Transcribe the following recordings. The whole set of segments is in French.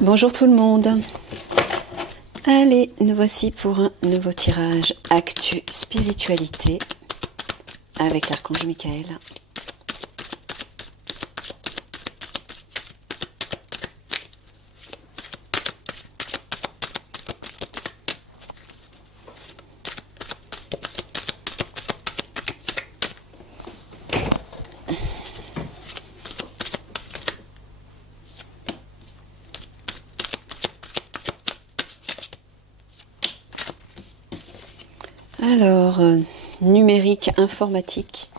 Bonjour tout le monde. Allez, nous voici pour un nouveau tirage Actu Spiritualité avec l'archange Michael. Alors, numérique, informatique,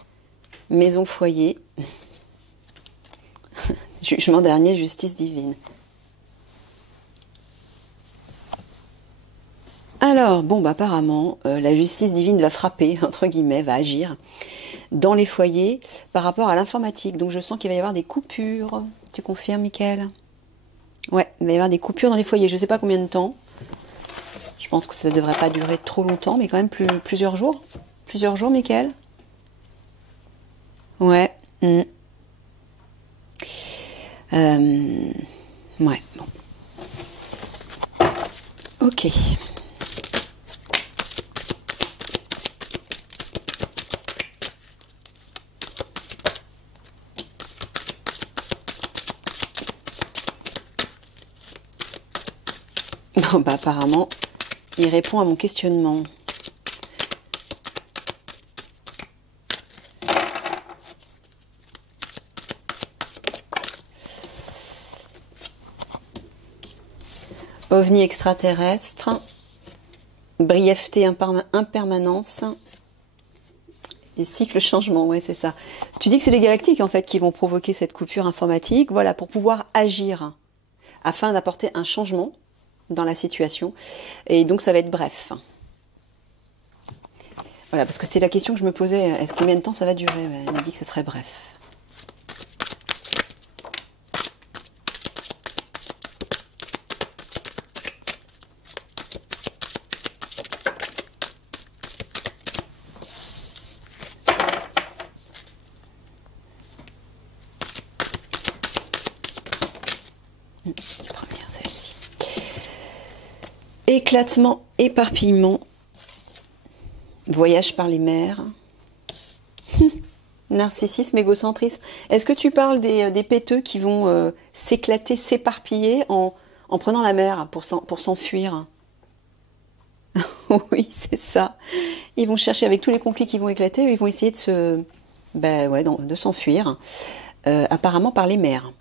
maison foyer, jugement dernier, justice divine. Alors, bon, apparemment, la justice divine va frapper, entre guillemets, va agir dans les foyers par rapport à l'informatique. Donc, je sens qu'il va y avoir des coupures. Tu confirmes, Mickaël? Ouais, il va y avoir des coupures dans les foyers. Je ne sais pas combien de temps. Je pense que ça ne devrait pas durer trop longtemps, mais quand même plusieurs jours. Plusieurs jours, Mickaël? Ouais. Ouais, bon. Ok. Bon, apparemment, il répond à mon questionnement. OVNI extraterrestre, brièveté, impermanence et cycle changement, ouais, c'est ça. Tu dis que c'est les galactiques en fait qui vont provoquer cette coupure informatique, voilà, pour pouvoir agir afin d'apporter un changement dans la situation. Et donc ça va être bref. Voilà, parce que c'était la question que je me posais, est-ce combien de temps ça va durer? Elle me dit que ce serait bref. Première, celle-ci. Éclatement, éparpillement, voyage par les mers, narcissisme, égocentrisme. Est-ce que tu parles des péteux qui vont s'éclater, s'éparpiller en prenant la mer pour s'enfuir? Oui, c'est ça. Ils vont chercher avec tous les conflits qui vont éclater, ils vont essayer de s'enfuir, apparemment par les mers.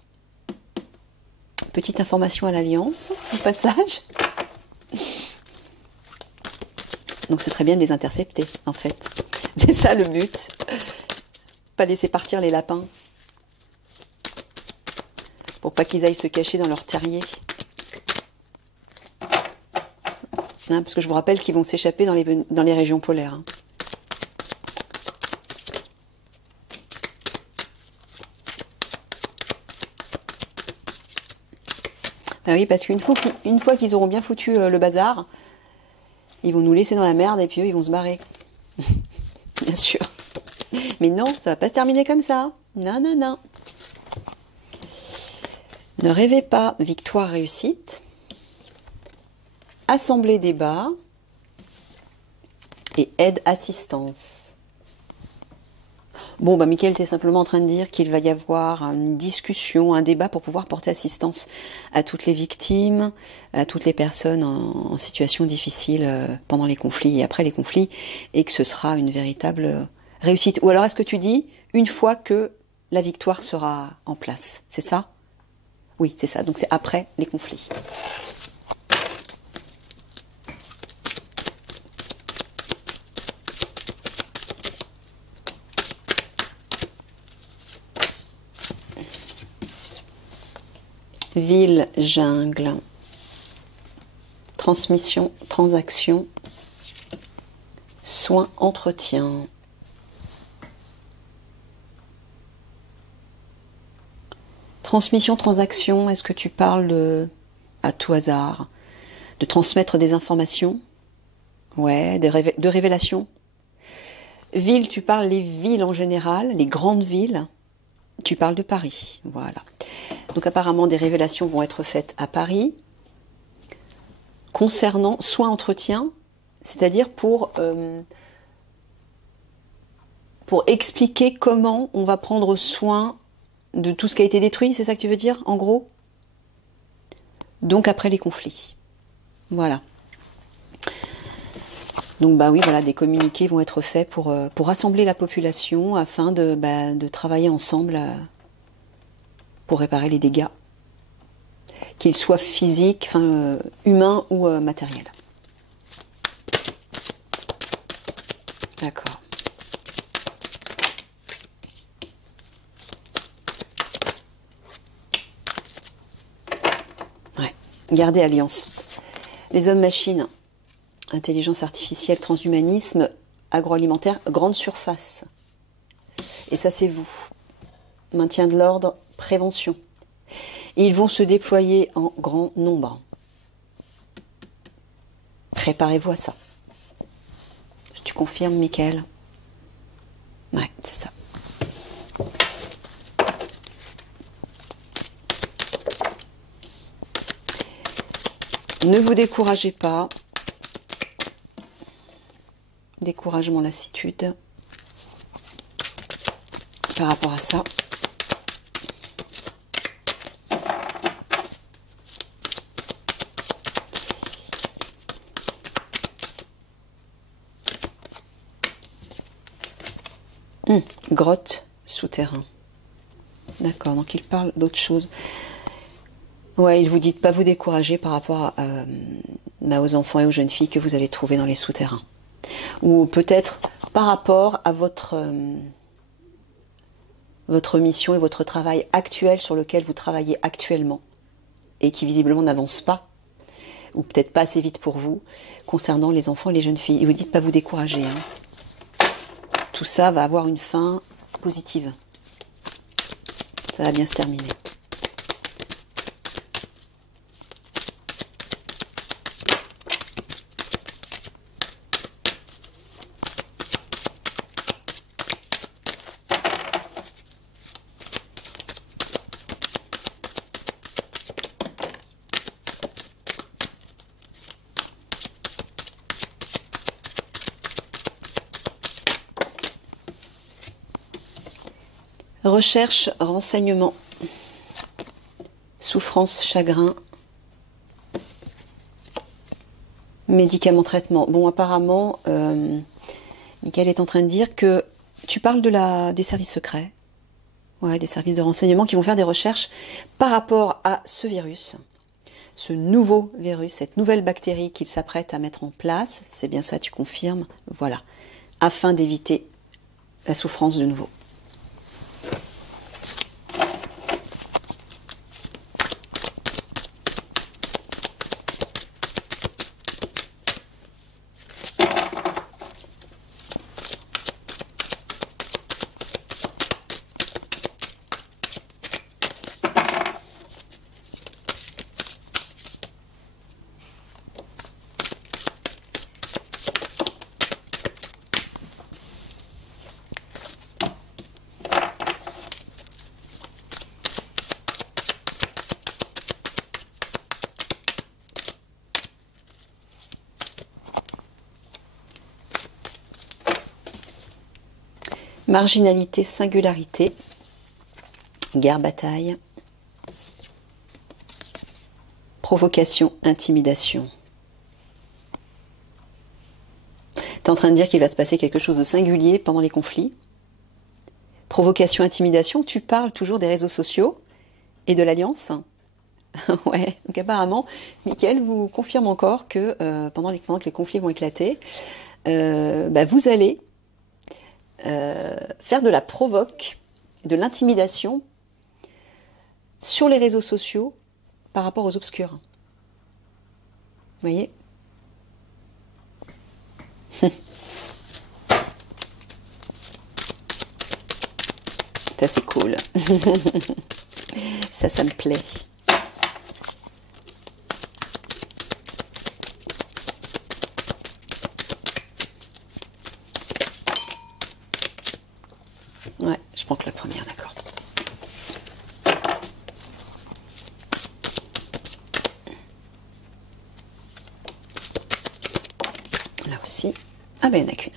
Petite information à l'Alliance, au passage. Donc ce serait bien de les intercepter, en fait. C'est ça le but. Pas laisser partir les lapins. Pour pas qu'ils aillent se cacher dans leur terrier. Hein, parce que je vous rappelle qu'ils vont s'échapper dans les régions polaires. Hein. Ah oui, parce qu'une fois qu'ils auront bien foutu le bazar, ils vont nous laisser dans la merde et puis eux, ils vont se barrer. Bien sûr. Mais non, ça va pas se terminer comme ça. Non, non, non. Ne rêvez pas. Victoire, réussite. Assemblée, débat. Et aide, assistance. Bon, Mickaël, tu es simplement en train de dire qu'il va y avoir une discussion, un débat pour pouvoir porter assistance à toutes les victimes, à toutes les personnes en situation difficile pendant les conflits et après les conflits, et que ce sera une véritable réussite. Ou alors est-ce que tu dis une fois que la victoire sera en place? C'est ça? Oui, c'est ça. Donc c'est après les conflits. Ville, jungle, transmission, transaction, soins, entretien. Transmission, transaction, est-ce que tu parles à tout hasard, de transmettre des informations? Ouais, de révélations. Ville, tu parles les villes en général, les grandes villes. Tu parles de Paris, voilà. Donc apparemment des révélations vont être faites à Paris concernant soins entretien, c'est-à-dire pour expliquer comment on va prendre soin de tout ce qui a été détruit, c'est ça que tu veux dire, en gros? Donc après les conflits. Voilà. Donc bah oui, voilà, des communiqués vont être faits pour rassembler la population afin de travailler ensemble pour réparer les dégâts, qu'ils soient physiques, enfin humains ou matériels. D'accord. Ouais. Garder alliance. Les hommes-machines. Intelligence artificielle, transhumanisme, agroalimentaire, grande surface. Et ça, c'est vous. Maintien de l'ordre, prévention. Et ils vont se déployer en grand nombre. Préparez-vous à ça. Tu confirmes, Michael? Ouais, c'est ça. Ne vous découragez pas. Découragement, lassitude par rapport à ça. Grotte, souterrain. D'accord, donc il parle d'autre chose. Ouais, il vous dit de pas vous décourager par rapport aux enfants et aux jeunes filles que vous allez trouver dans les souterrains. Ou peut-être par rapport à votre mission et votre travail actuel sur lequel vous travaillez actuellement et qui visiblement n'avance pas, ou peut-être pas assez vite pour vous, concernant les enfants et les jeunes filles. Il vous dit de pas vous décourager. Hein. Tout ça va avoir une fin positive. Ça va bien se terminer. Recherche, renseignement, souffrance, chagrin, médicaments, traitement. Bon, apparemment, Michael est en train de dire que tu parles des services secrets, ouais, des services de renseignement qui vont faire des recherches par rapport à ce virus, ce nouveau virus, cette nouvelle bactérie qu'il s'apprête à mettre en place. C'est bien ça, tu confirmes? Voilà, afin d'éviter la souffrance de nouveau. Marginalité, singularité, guerre, bataille, provocation, intimidation. Tu es en train de dire qu'il va se passer quelque chose de singulier pendant les conflits. Provocation, intimidation, tu parles toujours des réseaux sociaux et de l'alliance. Ouais, donc apparemment, Michael vous confirme encore que pendant que les conflits vont éclater, vous allez faire de la provoque, de l'intimidation sur les réseaux sociaux par rapport aux obscurs. Vous voyez? Ça c'est cool. Ça me plaît. Ouais, je prends que la première, d'accord. Là aussi. Ah ben, il n'y en a qu'une.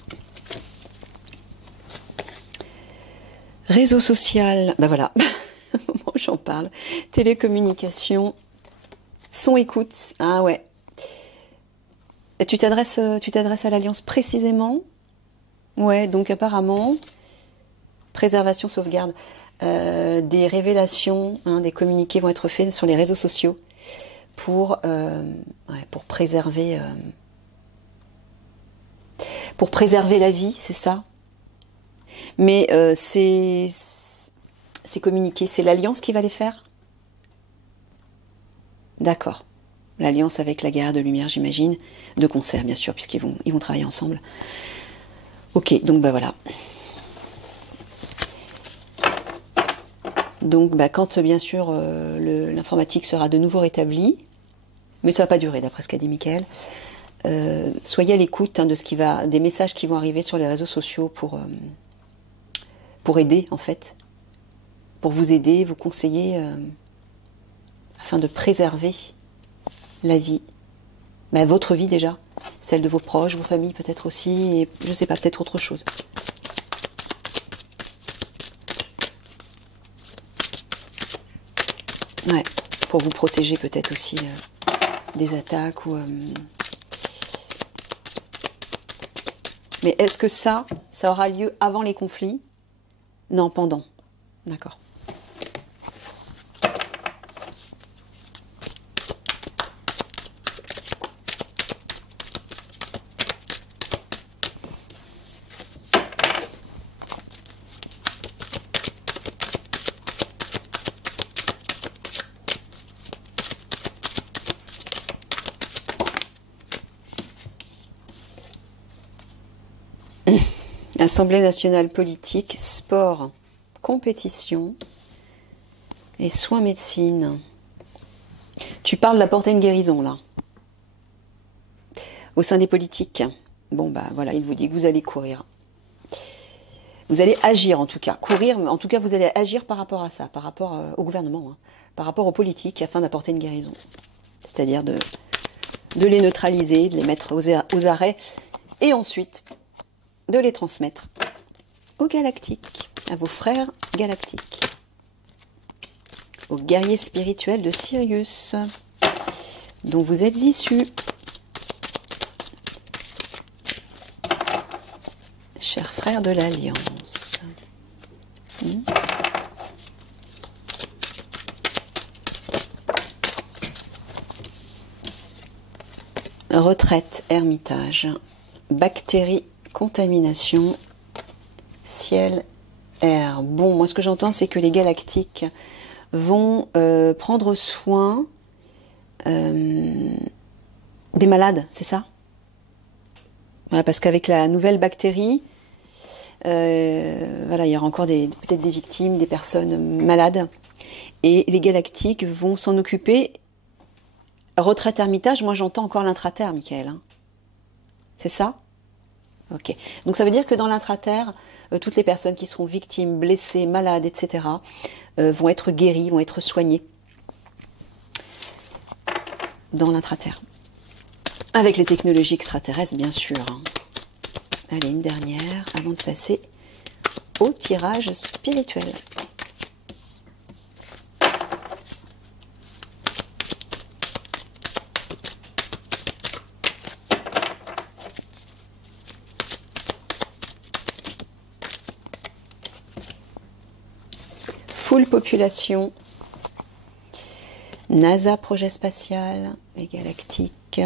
Réseau social, ben voilà, au moment où j'en parle. Télécommunication, son écoute, ah ouais. Et tu t'adresses à l'Alliance précisément? Ouais, donc apparemment, préservation, sauvegarde, des révélations, hein, des communiqués vont être faits sur les réseaux sociaux pour préserver la vie, c'est ça. Mais ces communiqués, c'est l'Alliance qui va les faire? D'accord. L'Alliance avec la Guerre de Lumière, j'imagine, de concert bien sûr, puisqu'ils vont travailler ensemble. Ok, donc bah voilà. Donc bah, quand bien sûr l'informatique sera de nouveau rétablie, mais ça va pas durer d'après ce qu'a dit Mickaël, soyez à l'écoute de des messages qui vont arriver sur les réseaux sociaux pour aider en fait, pour vous aider, vous conseiller, afin de préserver la vie, votre vie déjà, celle de vos proches, vos familles peut-être aussi, et je sais pas, peut-être autre chose. Ouais, pour vous protéger peut-être aussi des attaques ou. Mais est-ce que ça aura lieu avant les conflits? Non, pendant. D'accord. Assemblée nationale politique, sport, compétition et soins médecine. Tu parles d'apporter une guérison là. Au sein des politiques. Bon bah voilà, il vous dit que vous allez courir. Vous allez agir en tout cas. Courir, mais en tout cas vous allez agir par rapport à ça, par rapport au gouvernement, hein, par rapport aux politiques afin d'apporter une guérison. C'est-à-dire de les neutraliser, de les mettre aux arrêts et ensuite de les transmettre aux galactiques, à vos frères galactiques, aux guerriers spirituels de Sirius, dont vous êtes issus. Chers frères de l'Alliance. Retraite, ermitage, bactéries, contamination, ciel, air. Bon, moi ce que j'entends c'est que les galactiques vont prendre soin des malades, c'est ça? Voilà, parce qu'avec la nouvelle bactérie, voilà, il y aura encore peut-être des victimes, des personnes malades. Et les galactiques vont s'en occuper. Retraite, ermitage, moi j'entends encore l'intraterre, Mickaël. Hein. C'est ça? Ok. Donc ça veut dire que dans l'intraterre, toutes les personnes qui seront victimes, blessées, malades, etc., vont être guéries, vont être soignées. Dans l'intraterre. Avec les technologies extraterrestres, bien sûr. Hein. Allez, une dernière avant de passer au tirage spirituel. Full population. NASA, projet spatial, les galactiques.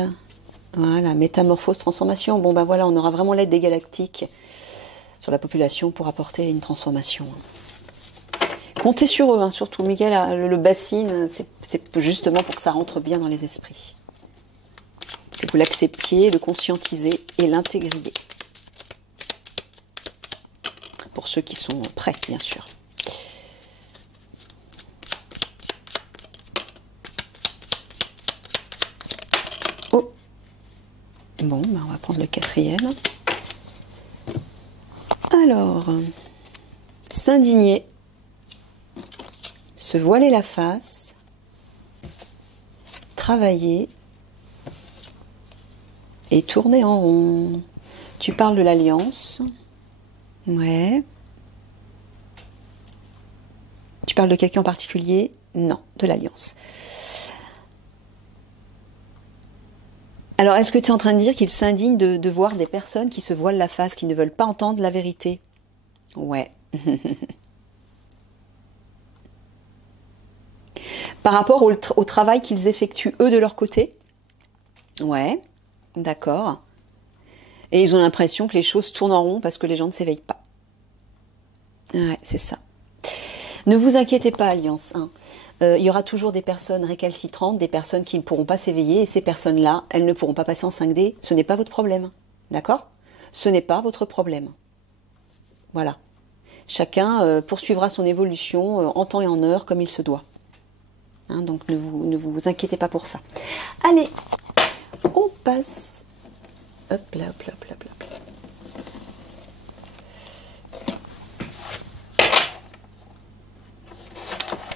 Voilà, métamorphose, transformation. Bon ben voilà, on aura vraiment l'aide des galactiques sur la population pour apporter une transformation. Comptez sur eux, hein, surtout. Mickaël, le bassine, c'est justement pour que ça rentre bien dans les esprits. Que vous l'acceptiez, le conscientiser et l'intégriez. Pour ceux qui sont prêts, bien sûr. Oh. Bon, ben on va prendre le quatrième. Alors, s'indigner, se voiler la face, travailler, Et tourner en rond. Tu parles de l'alliance. Ouais. Tu parles de quelqu'un en particulier? Non, de l'alliance. Alors, est-ce que tu es en train de dire qu'il s'indigne de voir des personnes qui se voilent la face, qui ne veulent pas entendre la vérité? Ouais. Par rapport au travail qu'ils effectuent, eux, de leur côté? Ouais, d'accord. Et ils ont l'impression que les choses tournent en rond parce que les gens ne s'éveillent pas. Ouais, c'est ça. Ne vous inquiétez pas, Alliance. Hein. Il y aura toujours des personnes récalcitrantes, des personnes qui ne pourront pas s'éveiller, et ces personnes-là, elles ne pourront pas passer en 5D. Ce n'est pas votre problème. D'accord? Ce n'est pas votre problème. Voilà. Chacun poursuivra son évolution en temps et en heure comme il se doit. Hein, donc ne vous inquiétez pas pour ça. Allez, on passe. Hop là, hop là, hop là, hop là.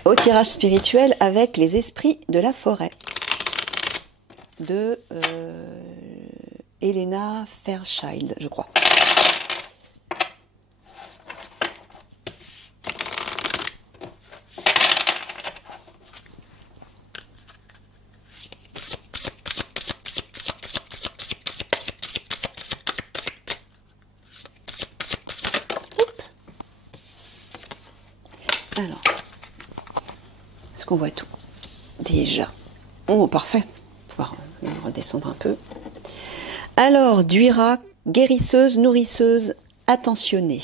Au tirage spirituel avec les esprits de la forêt de Elena Fairchild, je crois. Alors, est-ce qu'on voit tout? Déjà. Oh, parfait. Pouvoir redescendre un peu. Alors, Duira, guérisseuse, nourrisseuse, attentionnée.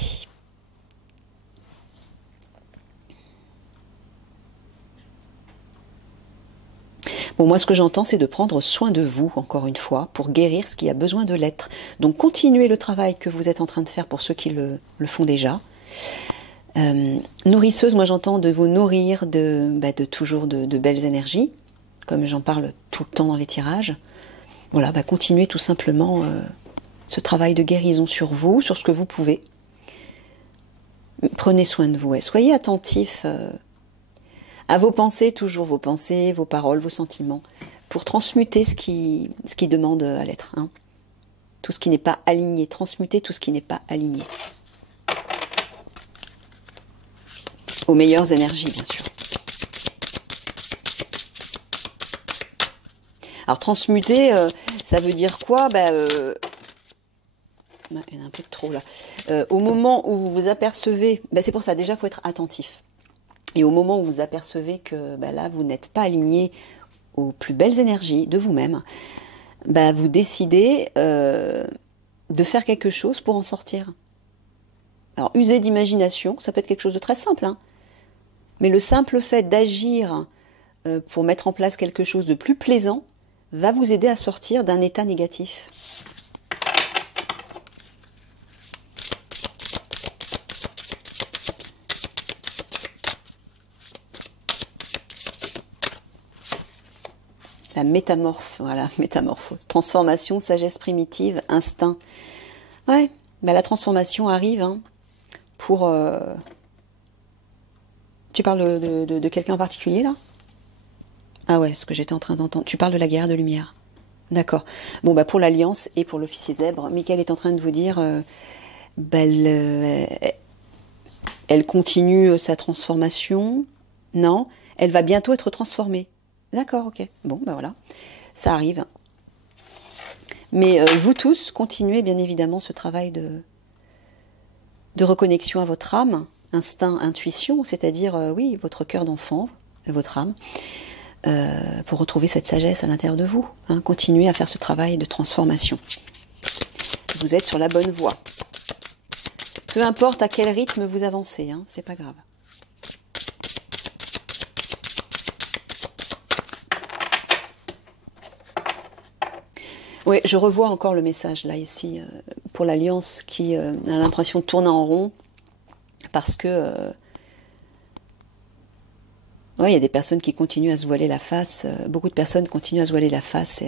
Bon, moi, ce que j'entends, c'est de prendre soin de vous, encore une fois, pour guérir ce qui a besoin de l'être. Donc, continuez le travail que vous êtes en train de faire pour ceux qui le font déjà. Nourrisseuse, moi j'entends de vous nourrir de toujours de belles énergies, comme j'en parle tout le temps dans les tirages. Voilà, continuez tout simplement ce travail de guérison sur vous, sur ce que vous pouvez. Prenez soin de vous, ouais. Soyez attentifs à vos pensées, toujours vos pensées, vos paroles, vos sentiments, pour transmuter ce qui demande à l'être. Hein. Tout ce qui n'est pas aligné, transmuter tout ce qui n'est pas aligné. Aux meilleures énergies, bien sûr. Alors, transmuter, ça veut dire quoi? Il y en a un peu trop, là. Au moment où vous vous apercevez... c'est pour ça, déjà, il faut être attentif. Et au moment où vous apercevez que là, vous n'êtes pas aligné aux plus belles énergies de vous-même, vous décidez de faire quelque chose pour en sortir. Alors, user d'imagination, ça peut être quelque chose de très simple, hein. Mais le simple fait d'agir pour mettre en place quelque chose de plus plaisant va vous aider à sortir d'un état négatif. La métamorphose. Transformation, sagesse primitive, instinct. Ouais, la transformation arrive pour... Tu parles de quelqu'un en particulier, là? Ah ouais, ce que j'étais en train d'entendre. Tu parles de la guerre de lumière. D'accord. Bon, pour l'Alliance et pour l'officier zèbre, Michael est en train de vous dire... elle continue sa transformation. Non, elle va bientôt être transformée. D'accord, ok. Bon, voilà. Ça arrive. Mais vous tous, continuez bien évidemment ce travail de reconnexion à votre âme, instinct, intuition, c'est-à-dire, oui, votre cœur d'enfant, votre âme, pour retrouver cette sagesse à l'intérieur de vous. Hein, continuez à faire ce travail de transformation. Vous êtes sur la bonne voie. Peu importe à quel rythme vous avancez, c'est pas grave. Oui, je revois encore le message là ici pour l'Alliance qui a l'impression de tourner en rond parce que il y a des personnes qui continuent à se voiler la face, beaucoup de personnes continuent à se voiler la face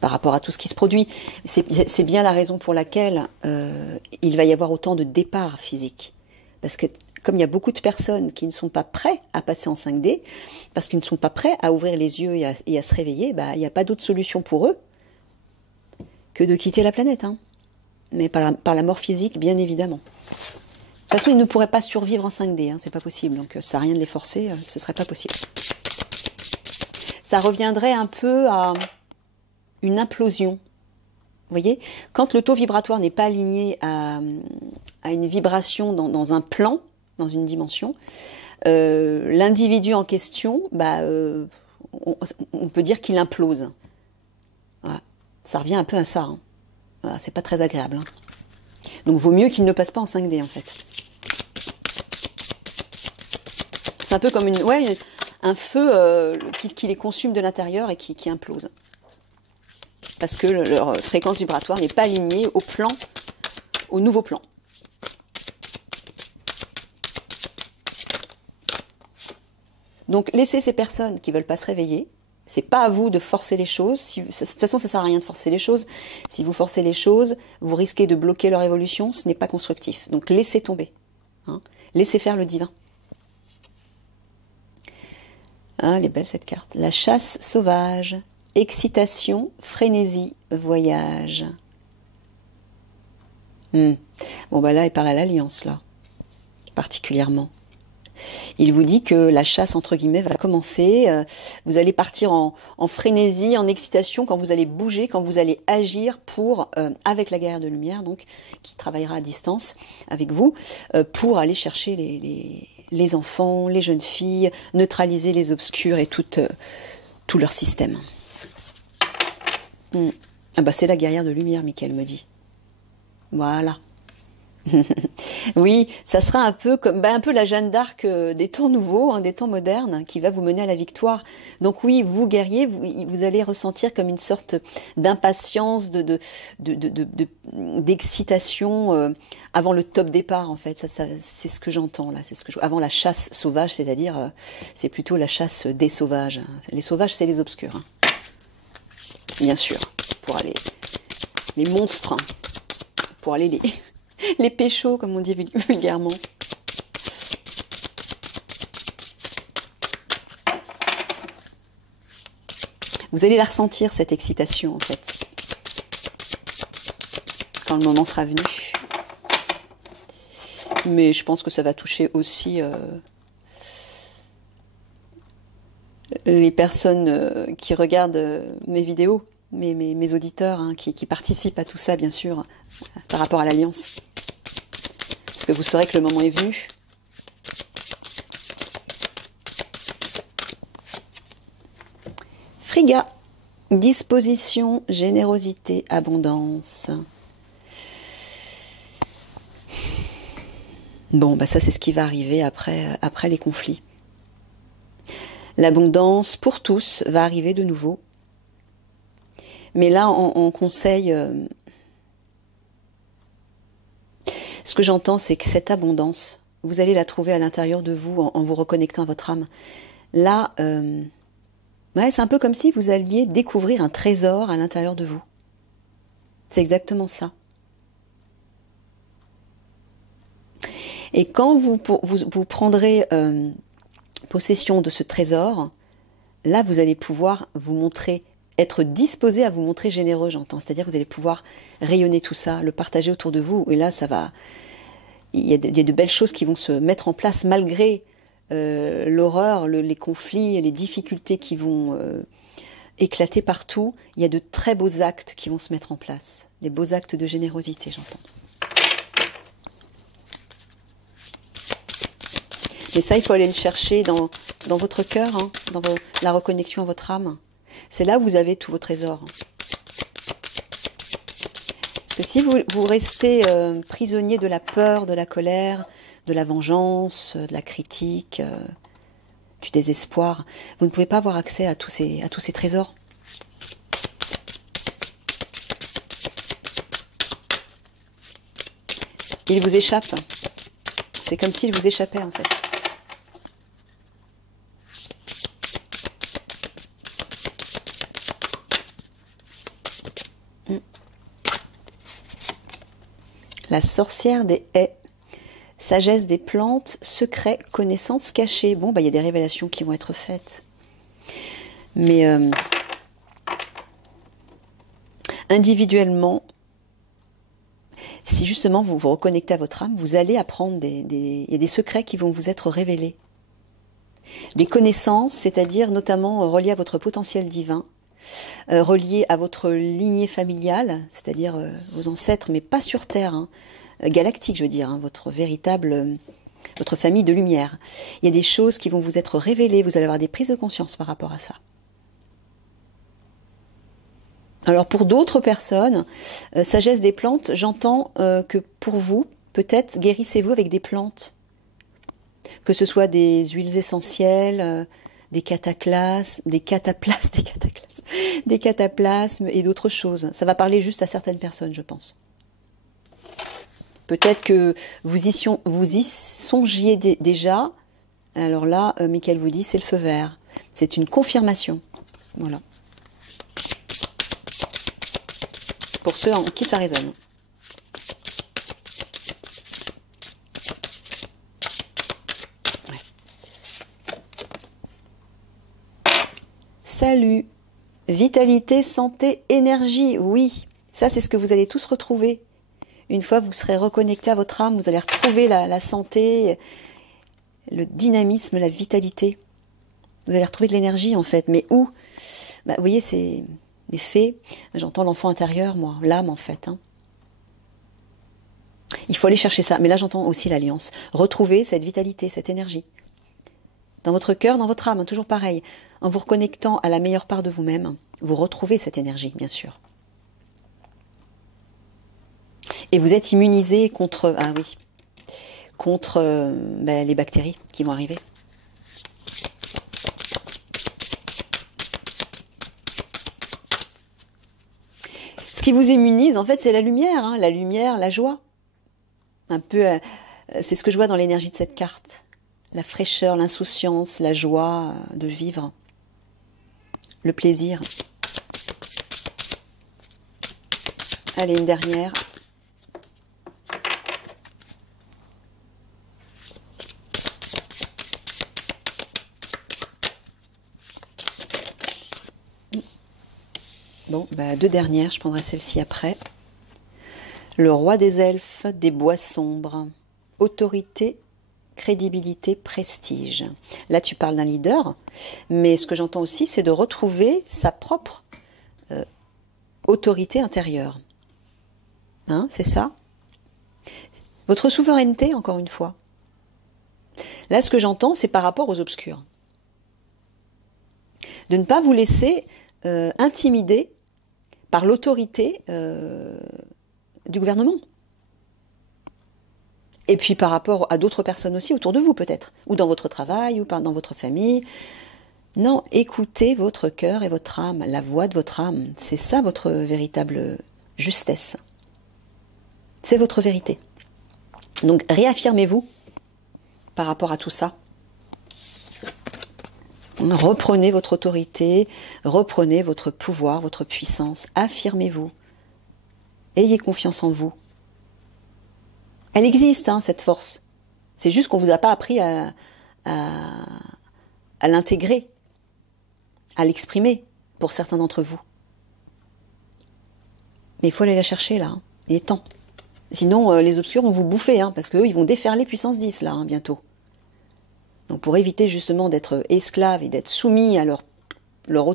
par rapport à tout ce qui se produit. C'est bien la raison pour laquelle il va y avoir autant de départs physiques. Parce que comme il y a beaucoup de personnes qui ne sont pas prêts à passer en 5D, parce qu'ils ne sont pas prêts à ouvrir les yeux et à se réveiller, il n'y a pas d'autre solution pour eux que de quitter la planète, hein. Mais par la mort physique, bien évidemment. De toute façon, ils ne pourraient pas survivre en 5D, hein, c'est pas possible. Donc ça n'a rien de les forcer, ce serait pas possible. Ça reviendrait un peu à une implosion. Vous voyez, quand le taux vibratoire n'est pas aligné à une vibration dans un plan, dans une dimension, l'individu en question, on peut dire qu'il implose. Voilà. Ça revient un peu à ça. Hein. Voilà, c'est pas très agréable. Hein. Donc vaut mieux qu'il ne passe pas en 5D en fait. C'est un peu comme un feu qui les consume de l'intérieur et qui implose. Parce que leur fréquence vibratoire n'est pas alignée au nouveau plan. Donc laissez ces personnes qui ne veulent pas se réveiller. C'est pas à vous de forcer les choses. De toute façon, ça sert à rien de forcer les choses. Si vous forcez les choses, vous risquez de bloquer leur évolution. Ce n'est pas constructif. Donc laissez tomber. Hein. Laissez faire le divin. Ah, elle est belle cette carte. La chasse sauvage. Excitation, frénésie, voyage. Bon, là, il parle à l'alliance, là. Particulièrement. Il vous dit que la chasse, entre guillemets, va commencer. Vous allez partir en frénésie, en excitation, quand vous allez bouger, quand vous allez agir avec la guerrière de lumière, donc, qui travaillera à distance avec vous, pour aller chercher les enfants, les jeunes filles, neutraliser les obscurs et tout leur système. C'est la guerrière de lumière, Michael me dit. Voilà. Oui, ça sera un peu comme un peu la Jeanne d'Arc des temps nouveaux, hein, des temps modernes, qui va vous mener à la victoire. Donc oui, vous guerriers, vous allez ressentir comme une sorte d'impatience, d'excitation avant le top départ en fait. Ça c'est ce que j'entends là. Avant la chasse sauvage, c'est-à-dire c'est plutôt la chasse des sauvages. Les sauvages, c'est les obscurs. Hein. Bien sûr, pour aller les monstres, pour aller les péchos, comme on dit vulgairement. Vous allez la ressentir, cette excitation, en fait, quand le moment sera venu. Mais je pense que ça va toucher aussi les personnes qui regardent mes vidéos, mes auditeurs, hein, qui participent à tout ça, bien sûr, par rapport à l'Alliance. Parce que vous saurez que le moment est venu. Friga, disposition, générosité, abondance. Bon, ça c'est ce qui va arriver après les conflits. L'abondance pour tous va arriver de nouveau. Mais là, en conseil, ce que j'entends, c'est que cette abondance, vous allez la trouver à l'intérieur de vous en vous reconnectant à votre âme. Là, c'est un peu comme si vous alliez découvrir un trésor à l'intérieur de vous. C'est exactement ça. Et quand vous prendrez possession de ce trésor, là, vous allez pouvoir vous montrer, être disposé à vous montrer généreux, j'entends. C'est-à-dire que vous allez pouvoir rayonner tout ça, le partager autour de vous. Et là, il y a de belles choses qui vont se mettre en place malgré l'horreur, les conflits, les difficultés qui vont éclater partout. Il y a de très beaux actes qui vont se mettre en place. Des beaux actes de générosité, j'entends. Mais ça, il faut aller le chercher dans votre cœur, hein, dans la reconnexion à votre âme. C'est là où vous avez tous vos trésors. Parce que si vous restez prisonnier de la peur, de la colère, de la vengeance, de la critique, du désespoir, vous ne pouvez pas avoir accès à tous ces trésors. Ils vous échappent. C'est comme s'ils vous échappaient en fait. La sorcière des haies, sagesse des plantes, secret, connaissance cachée. Bon, il y a des révélations qui vont être faites. Mais individuellement, si justement vous vous reconnectez à votre âme, vous allez apprendre il y a des secrets qui vont vous être révélés. Des connaissances, c'est-à-dire notamment reliées à votre potentiel divin, reliées à votre lignée familiale, c'est-à-dire vos ancêtres, mais pas sur Terre, hein, galactique je veux dire, hein, votre famille de lumière. Il y a des choses qui vont vous être révélées, vous allez avoir des prises de conscience par rapport à ça. Alors pour d'autres personnes, sagesse des plantes, j'entends que pour vous, peut-être guérissez-vous avec des plantes. Que ce soit des huiles essentielles, des cataplasmes et d'autres choses. Ça va parler juste à certaines personnes, je pense. Peut-être que vous y songiez déjà. Alors là, Michael vous dit, c'est le feu vert. C'est une confirmation. Voilà. Pour ceux en qui ça résonne. Ouais. Salut, vitalité, santé, énergie, oui, ça c'est ce que vous allez tous retrouver. Une fois que vous serez reconnecté à votre âme, vous allez retrouver la santé, le dynamisme, la vitalité. Vous allez retrouver de l'énergie en fait, mais où? Vous voyez, c'est des faits. J'entends l'enfant intérieur, moi, l'âme en fait. Hein. Il faut aller chercher ça, mais là j'entends aussi l'alliance. Retrouver cette vitalité, cette énergie. Dans votre cœur, dans votre âme, hein, toujours pareil. En vous reconnectant à la meilleure part de vous-même, vous retrouvez cette énergie, bien sûr. Et vous êtes immunisé contre, les bactéries qui vont arriver. Ce qui vous immunise, en fait, c'est la lumière, hein, la joie. Un peu, c'est ce que je vois dans l'énergie de cette carte. La fraîcheur, l'insouciance, la joie de vivre, le plaisir. Allez, une dernière. Bon, deux dernières, je prendrai celle-ci après. Le roi des elfes, des bois sombres. Autorité, crédibilité, prestige. Là, tu parles d'un leader, mais ce que j'entends aussi, c'est de retrouver sa propre autorité intérieure. Hein, c'est ça? Votre souveraineté, encore une fois. Là, ce que j'entends, c'est par rapport aux obscurs. De ne pas vous laisser intimider par l'autorité du gouvernement. Et puis par rapport à d'autres personnes aussi autour de vous peut-être, ou dans votre travail, ou dans votre famille. Non, écoutez votre cœur et votre âme, la voix de votre âme. C'est ça votre véritable justesse. C'est votre vérité. Donc réaffirmez-vous par rapport à tout ça. Reprenez votre autorité, reprenez votre pouvoir, votre puissance, affirmez-vous. Ayez confiance en vous. Elle existe, hein, cette force. C'est juste qu'on ne vous a pas appris à l'intégrer, à l'exprimer pour certains d'entre vous. Mais il faut aller la chercher là, hein. Il est temps. Sinon, les obscurs vont vous bouffer, hein, parce qu'eux, ils vont déferler puissance 10 là, hein, bientôt. Donc pour éviter justement d'être esclave et d'être soumis à leur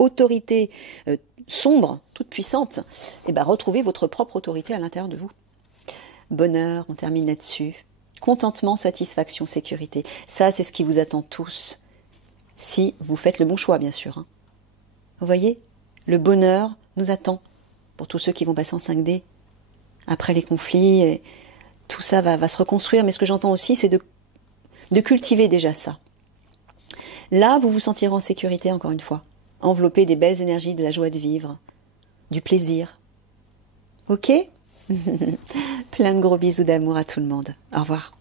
autorité sombre, toute puissante, retrouvez votre propre autorité à l'intérieur de vous. Bonheur, on termine là-dessus. Contentement, satisfaction, sécurité. Ça, c'est ce qui vous attend tous. Si vous faites le bon choix, bien sûr. Hein. Vous voyez, le bonheur nous attend pour tous ceux qui vont passer en 5D. Après les conflits, et tout ça va se reconstruire. Mais ce que j'entends aussi, c'est de cultiver déjà ça. Là, vous vous sentirez en sécurité, encore une fois. Enveloppé des belles énergies, de la joie de vivre, du plaisir. Ok? Plein de gros bisous d'amour à tout le monde. Au revoir.